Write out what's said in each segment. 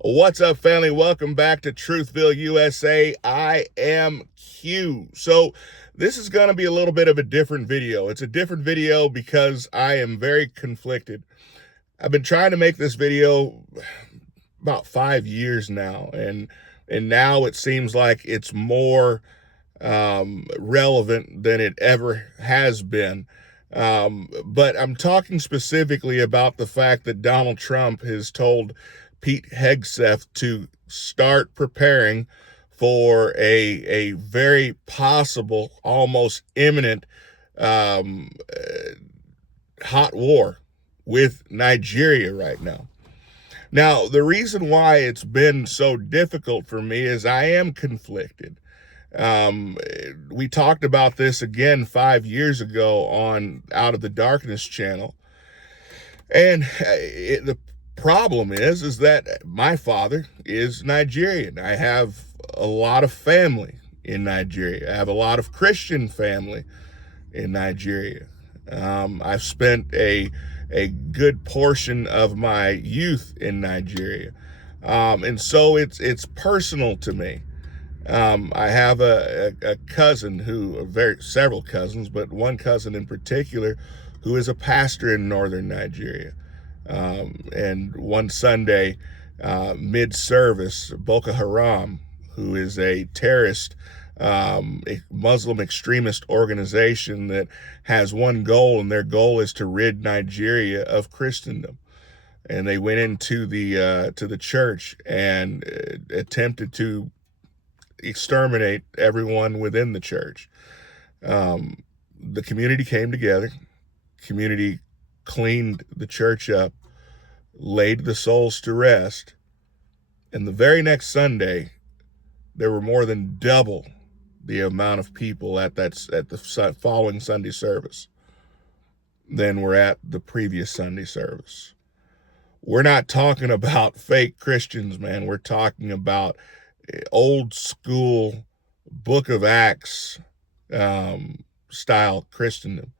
What's up, family? Welcome back to Truthville, USA. I am Q. So this is going to be a little bit of a different video. It's a different video because I am very conflicted. I've been trying to make this video about 5 years now, and now it seems like it's more relevant than it ever has been. But I'm talking specifically about the fact that Donald Trump has told Pete Hegseth to start preparing for a very possible, almost imminent hot war with Nigeria right now. Now, the reason why it's been so difficult for me is I am conflicted. Um, we talked about this again 5 years ago on Out of the Darkness channel. And the problem is that my father is Nigerian. I have a lot of family in Nigeria. I have a lot of Christian family in Nigeria. I've spent a good portion of my youth in Nigeria. And so it's personal to me. I have a cousin several cousins, but one cousin in particular who is a pastor in northern Nigeria. And one Sunday, mid-service, Boko Haram, who is a terrorist, a Muslim extremist organization that has one goal, and their goal is to rid Nigeria of Christendom. And they went into the church and attempted to exterminate everyone within the church. The community came together. Community cleaned the church up, laid the souls to rest, and the very next Sunday, there were more than double the amount of people at the following Sunday service than were at the previous Sunday service. We're not talking about fake Christians, man. We're talking about old school Book of Acts style Christendom.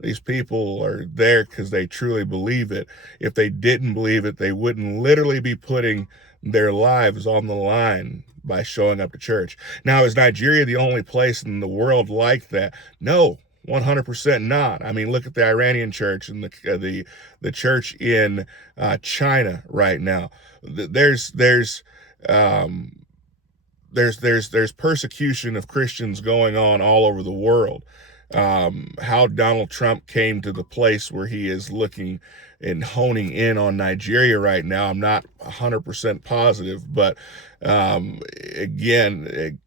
These people are there because they truly believe it. If they didn't believe it, they wouldn't literally be putting their lives on the line by showing up to church. Now, is Nigeria the only place in the world like that? No, 100% not. I mean, look at the Iranian church and the church in China right now. There's persecution of Christians going on all over the world. How Donald Trump came to the place where he is looking and honing in on Nigeria right now, I'm not 100% positive, but again,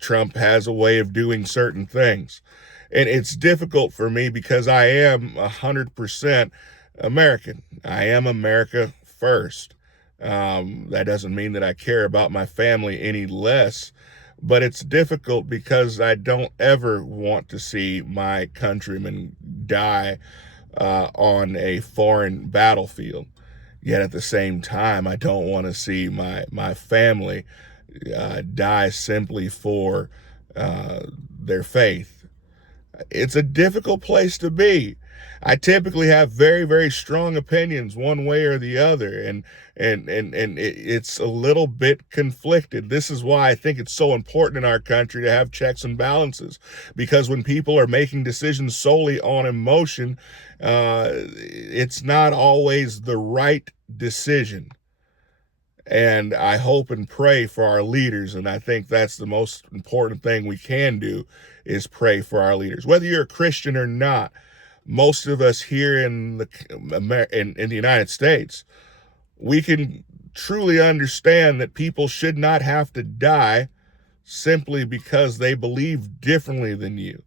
Trump has a way of doing certain things. And it's difficult for me because I am 100% American. I am America first. That doesn't mean that I care about my family any less, but it's difficult because I don't ever want to see my countrymen die on a foreign battlefield. Yet at the same time, I don't want to see my family die simply for their faith. It's a difficult place to be. I typically have very, very strong opinions one way or the other, and it's a little bit conflicted. This is why I think it's so important in our country to have checks and balances, because when people are making decisions solely on emotion, it's not always the right decision. And I hope and pray for our leaders, and I think that's the most important thing we can do is pray for our leaders. Whether you're a Christian or not, most of us here in the United States, we can truly understand that people should not have to die simply because they believe differently than you.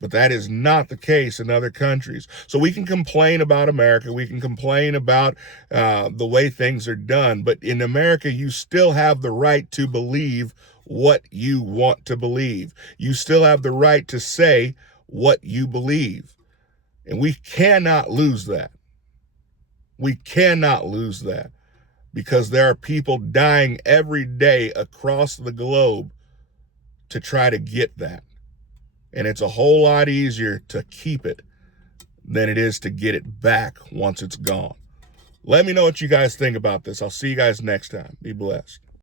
But that is not the case in other countries. So we can complain about America. We can complain about the way things are done. But in America, you still have the right to believe what you want to believe. You still have the right to say what you believe. And we cannot lose that. We cannot lose that, because there are people dying every day across the globe to try to get that. And it's a whole lot easier to keep it than it is to get it back once it's gone. Let me know what you guys think about this. I'll see you guys next time. Be blessed.